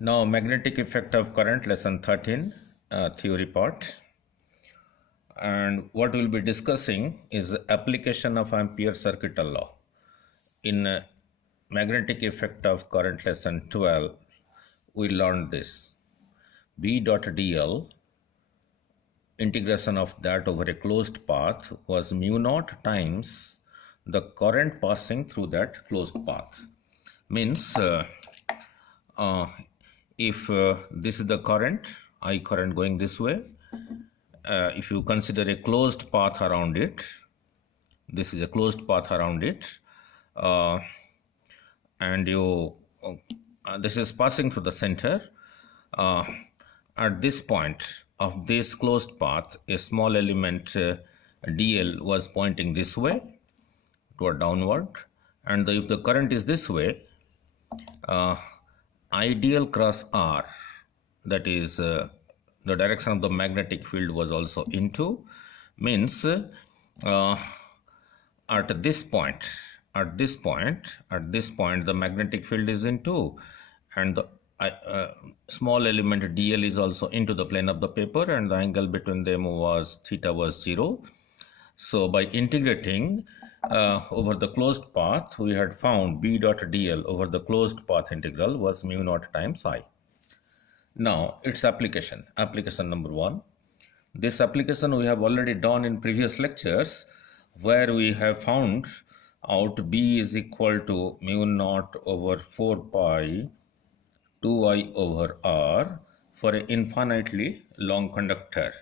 Now, magnetic effect of current, lesson 13, theory part. And what we'll be discussing is application of Ampere circuital law. In magnetic effect of current, lesson 12, we learned this. B dot dl, integration of that over a closed path was mu naught times the current passing through that closed path. Means if this is the current, I current going this way, if you consider a closed path around it, this is a closed path around it, and you this is passing through the center. At this point of this closed path, a small element dl was pointing this way toward downward, and if the current is this way, ideal cross r, that is the direction of the magnetic field was also into, means at this point the magnetic field is into, and the small element dl is also into the plane of the paper, and the angle between them was theta was 0. So by integrating over the closed path, we had found b dot dl over the closed path integral was mu naught times I. Now its application number 1. This application we have already done in previous lectures, where we have found out b is equal to mu naught over 4 pi 2I over r for an infinitely long conductor.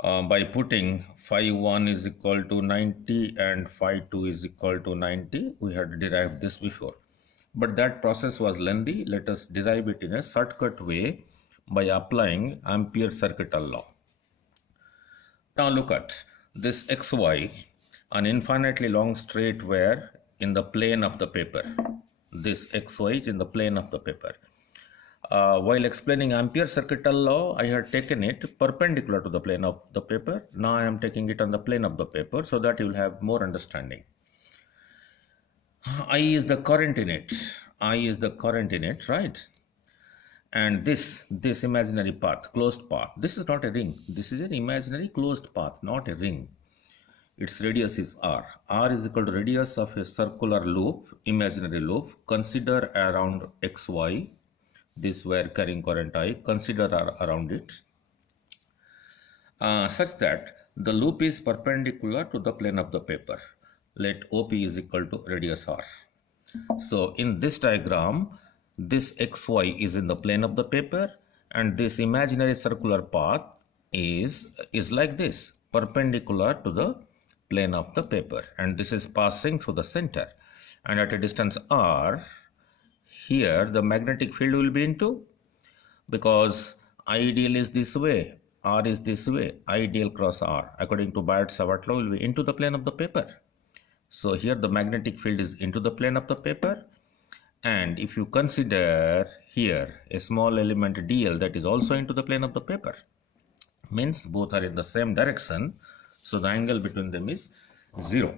By putting phi 1 is equal to 90 and phi 2 is equal to 90, we had derived this before. But that process was lengthy. Let us derive it in a shortcut way by applying Ampere circuital law. Now look at this xy, an infinitely long straight wire in the plane of the paper. This xy is in the plane of the paper. While explaining Ampere circuital law, I had taken it perpendicular to the plane of the paper. Now I am taking it on the plane of the paper so that you will have more understanding. I is the current in it. Right? And this imaginary path, closed path, this is not a ring. This is an imaginary closed path, not a ring. Its radius is r. R is equal to radius of a circular loop, imaginary loop. Consider around xy. This wire carrying current I, consider around it, such that the loop is perpendicular to the plane of the paper. Let OP is equal to radius r. So in this diagram, this xy is in the plane of the paper, and this imaginary circular path is like this, perpendicular to the plane of the paper, and this is passing through the center, and at a distance r. Here the magnetic field will be into, because ideal is this way, r is this way, ideal cross r according to Biot-Savart law will be into the plane of the paper. So here the magnetic field is into the plane of the paper, and if you consider here a small element dl that is also into the plane of the paper, means both are in the same direction, so the angle between them is 0.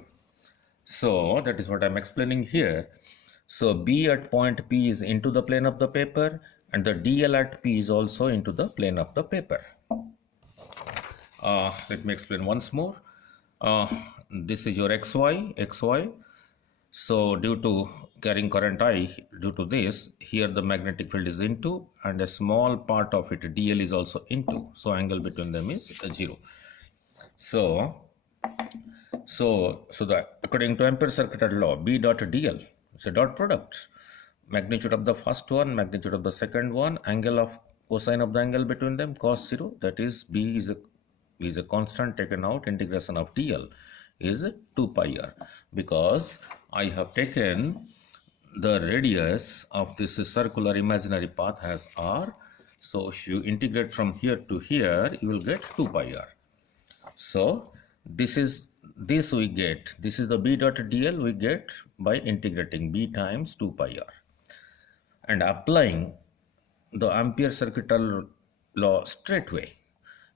So that is what I am explaining here. So B at point P is into the plane of the paper, and the dl at P is also into the plane of the paper. Let me explain once more. This is your xy. So due to carrying current I, due to this, here the magnetic field is into, and a small part of it dl is also into. So angle between them is 0. So the according to Ampere circuital law, B dot dl, it's a dot product. Magnitude of the first one, magnitude of the second one, angle of cosine of the angle between them, cos 0, that is B is a constant taken out, integration of dl is 2 pi r, because I have taken the radius of this circular imaginary path as r. So if you integrate from here to here, you will get 2 pi r. So this is the B dot dl we get by integrating B times 2 pi r and applying the Ampere circuital law straight away.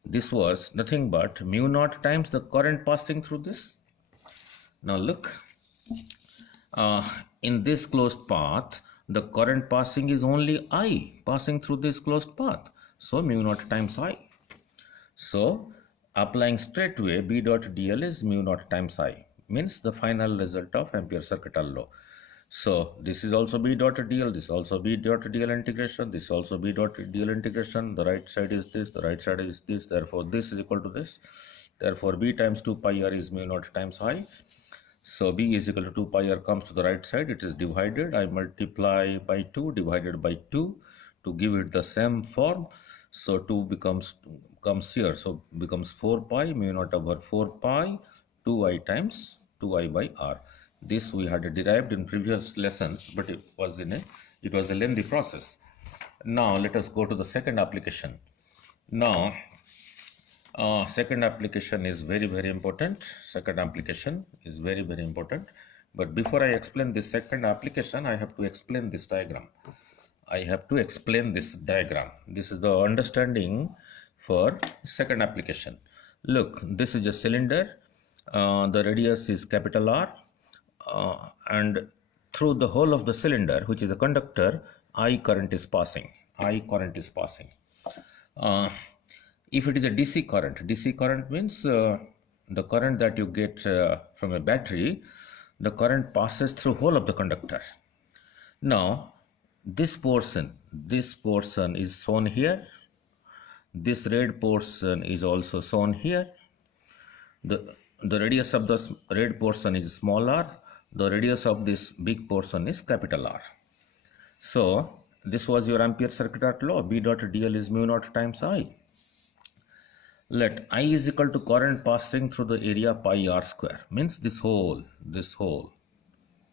This was nothing but mu naught times the current passing through this. Now look, in this closed path, the current passing is only I passing through this closed path. So mu naught times I. So applying straightway B dot dl is mu naught times I, means the final result of Ampere circuital law. So this is also B dot dl, this is also B dot dl integration, this is also B dot dl integration. The right side is this, the right side is this, therefore this is equal to this. Therefore B times 2 pi r is mu naught times I. So B is equal to 2 pi r comes to the right side, it is divided. I multiply by 2 divided by 2 to give it the same form. So 2 comes here, so becomes 4 pi mu naught over 4 pi 2i times 2i by r. This we had derived in previous lessons, but it was a lengthy process. Now let us go to the second application. Now second application is very important. Second application is very important. But before I explain this second application, I have to explain this diagram. This is the understanding for second application. Look, this is a cylinder. The radius is capital R, and through the whole of the cylinder, which is a conductor, I current is passing. If it is a DC current means the current that you get from a battery, the current passes through whole of the conductor. Now this portion is shown here. This red portion is also shown here. The radius of the red portion is small r. The radius of this big portion is capital R. So this was your Ampere circuit law. B dot dl is mu naught times I. Let I is equal to current passing through the area pi r square, means this whole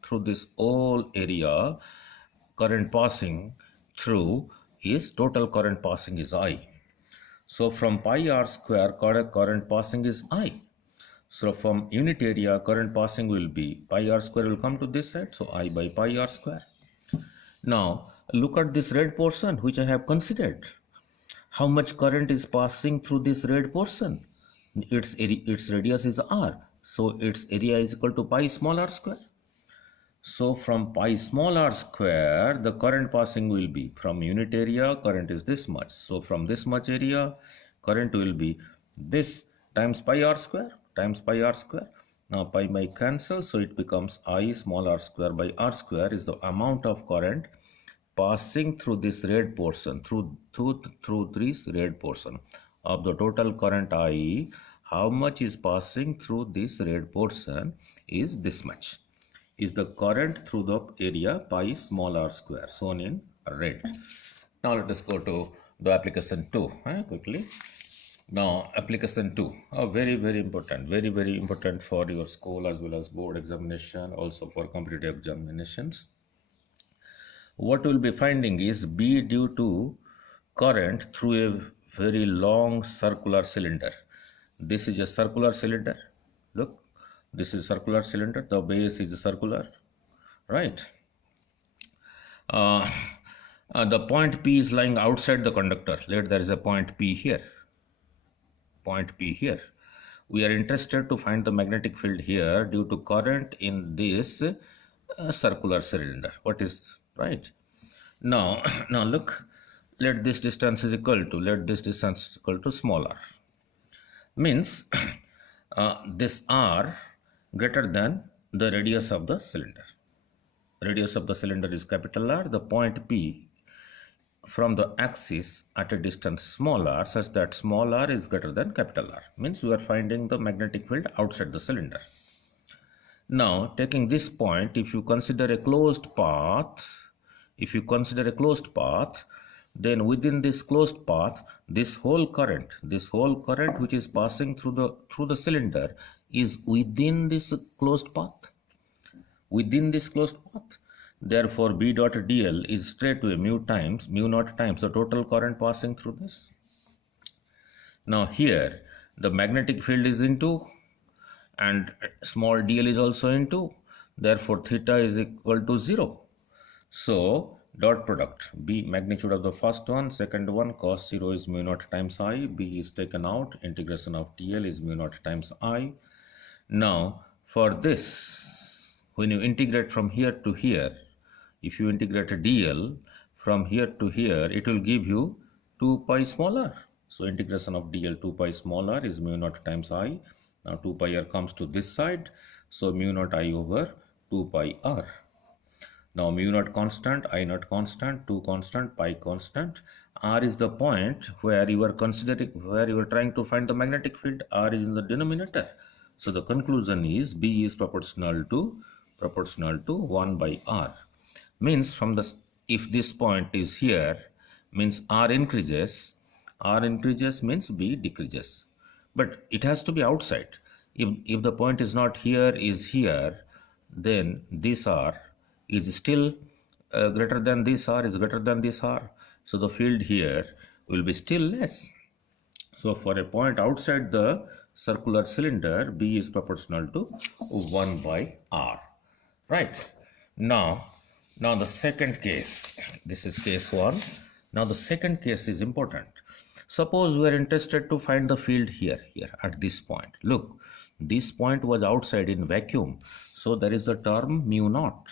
through this whole area current passing through is total current passing is I. So from pi r square current passing is I. So from unit area current passing will be pi r square will come to this side, so I by pi r square. Now look at this red portion which I have considered. How much current is passing through this red portion? Its radius is r, so its area is equal to pi small r square. So from pi small r square, the current passing will be from unit area, current is this much. So from this much area, current will be this times pi r square. Now pi by cancel, so it becomes I small r square by r square is the amount of current passing through this red portion, through this red portion of the total current I. How much is passing through this red portion is this much, is the current through the area pi small r square, shown in red. Now let us go to the application 2 quickly. Now application 2, very important for your school as well as board examination, also for competitive examinations. What we will be finding is B due to current through a very long circular cylinder. This is a circular cylinder. Look, this is circular cylinder. The base is circular, right? The point P is lying outside the conductor. Let there is a point P here. We are interested to find the magnetic field here due to current in this circular cylinder. What is right? Now look, let this distance is equal to small r. Means this r greater than the radius of the cylinder. Radius of the cylinder is capital R. The point P from the axis at a distance small r, such that small r is greater than capital R. Means we are finding the magnetic field outside the cylinder. Now taking this point, if you consider a closed path, then within this closed path, this whole current which is passing through the cylinder is within this closed path. Therefore B dot dl is straightway mu naught times the total current passing through this. Now here the magnetic field is into, and small dl is also into, therefore theta is equal to 0. So dot product B, magnitude of the first one, second one, cos 0 is mu naught times I, B is taken out, integration of dl is mu naught times I. Now for this, when you integrate from here to here, if you integrate dl from here to here, it will give you 2 pi small r. So integration of dl 2 pi small r is mu naught times I. Now 2 pi r comes to this side, so mu naught I over 2 pi r. Now mu naught constant, I naught constant, 2 constant, pi constant. R is the point where you are considering, where you are trying to find the magnetic field. R is in the denominator. So the conclusion is B is proportional to 1 by R. Means from the, if this point is here, means R increases means B decreases. But it has to be outside. If the point is not here, is here, then this R is still greater than this R, is greater than this R. So the field here will be still less. So for a point outside the circular cylinder, B is proportional to 1 by R. Right. Now the second case, this is case 1. Now the second case is important. Suppose we are interested to find the field here at this point. Look, this point was outside in vacuum. So there is the term mu naught.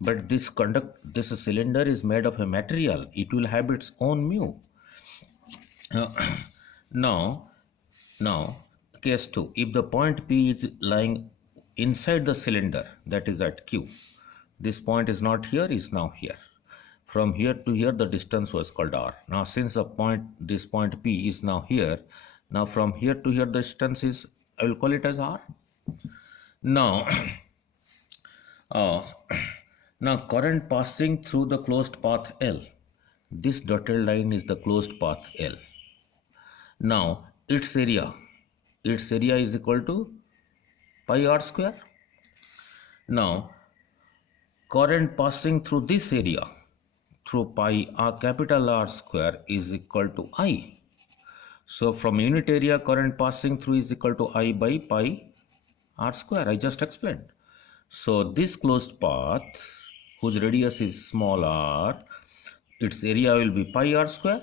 But this cylinder is made of a material. It will have its own mu. Now, case 2. If the point P is lying inside the cylinder, that is at Q. This point is not here, is now here. From here to here, the distance was called R. Now, since this point P is now here, now from here to here, the distance is, I will call it as R. Now, now current passing through the closed path L. This dotted line is the closed path L. Now, its area is equal to pi r square. Now, current passing through this area, through pi r capital R square, is equal to I. So from unit area, current passing through is equal to I by pi r square. I just explained. So this closed path, whose radius is small r, its area will be pi r square.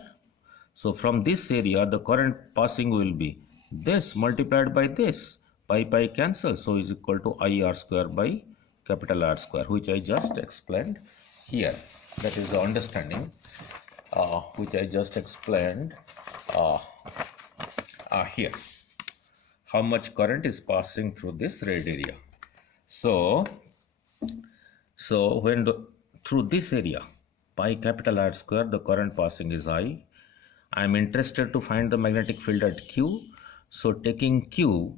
So from this area, the current passing will be this multiplied by this. Pi cancel, so is equal to I r square by capital R square, which I just explained here. That is the understanding which I just explained here. How much current is passing through this red area? So when through this area, pi capital R square, the current passing is I. I am interested to find the magnetic field at Q. So taking Q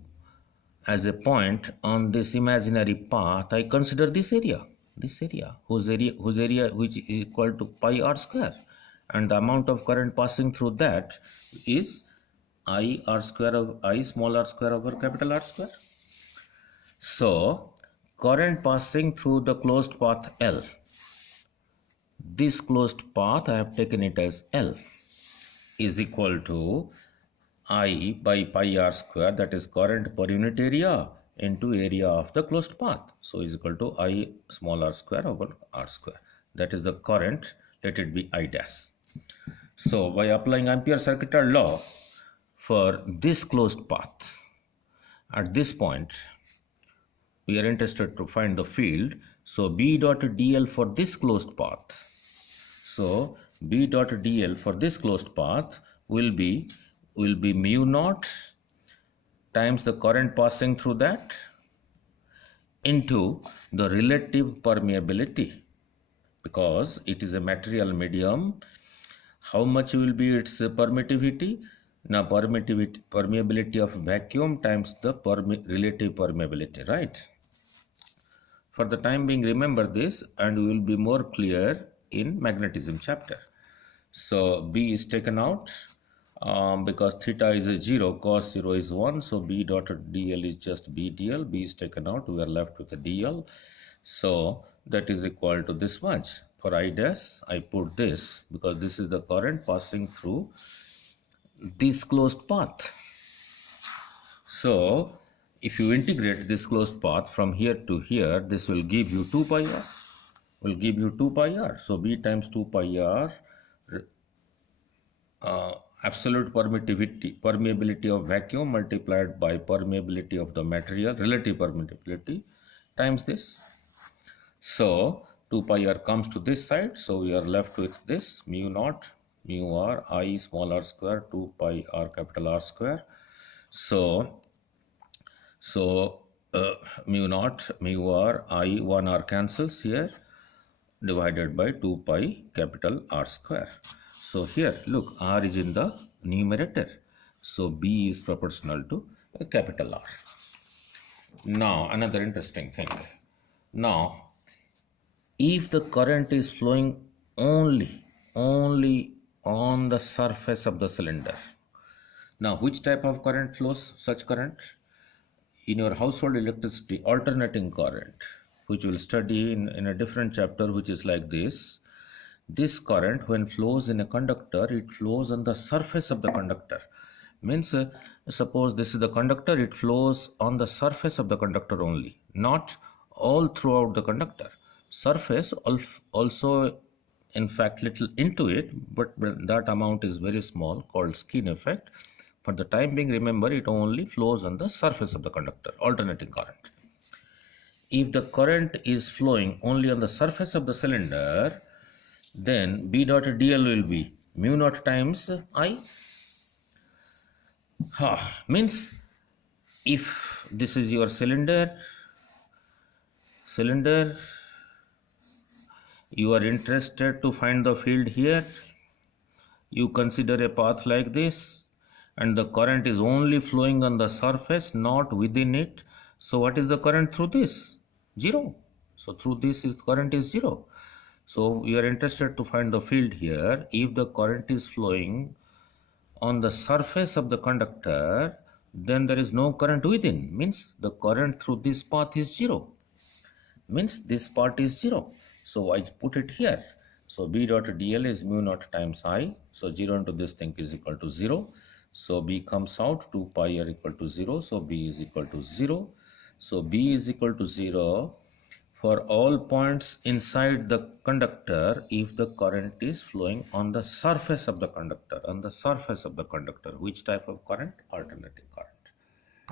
as a point on this imaginary path, I consider this area whose area which is equal to pi r square, and the amount of current passing through that is I small r square over capital R square. So current passing through the closed path L, this closed path I have taken it as L, is equal to I by pi r square, that is current per unit area, into area of the closed path. So is equal to I small r square over r square. That is the current, let it be I dash. So by applying Ampere circuital law for this closed path, at this point we are interested to find the field. So B dot dl for this closed path. So B dot dl for this closed path will be mu naught times the current passing through that into the relative permeability, because it is a material medium. How much will be its permittivity? Now permeability of vacuum times the relative permeability, right? For the time being, remember this, and we will be more clear in magnetism chapter. So B is taken out because theta is a 0, cos 0 is 1. So B dot dl is just B dl. B is taken out. We are left with a dl. So that is equal to this much. For I dash, I put this because this is the current passing through this closed path. So if you integrate this closed path from here to here, this will give you 2 pi r. Will give you 2 pi r. So B times 2 pi r, absolute permeability of vacuum multiplied by permeability of the material, relative permeability, times this. So 2 pi r comes to this side, so we are left with this mu naught mu r I small r square 2 pi r capital R square. So mu naught mu r I 1 r cancels here, divided by 2 pi capital R square. So here look, r is in the numerator, so b is proportional to a capital R. Now another interesting thing. Now if the current is flowing only on the surface of the cylinder, now which type of current flows? Such current in your household electricity, alternating current, which we'll study in a different chapter, which is like this. This current, when flows in a conductor, it flows on the surface of the conductor. Means suppose this is the conductor, it flows on the surface of the conductor only, not all throughout the conductor. Surface also, in fact, little into it, but that amount is very small, called skin effect. For the time being, remember, it only flows on the surface of the conductor, alternating current. If the current is flowing only on the surface of the cylinder, then B dot dl will be mu naught times I. Means if this is your cylinder, you are interested to find the field here, you consider a path like this, and the current is only flowing on the surface, not within it. So what is the current through this? 0. So through this current is 0. So we are interested to find the field here. If the current is flowing on the surface of the conductor, then there is no current within. Means the current through this path is 0. Means this part is 0. So I put it here. So B dot dl is mu naught times I. So 0 into this thing is equal to 0. So B comes out, 2 pi r equal to 0. So B is equal to 0. So B is equal to 0 for all points inside the conductor if the current is flowing on the surface of the conductor. On the surface of the conductor. Which type of current? Alternating current.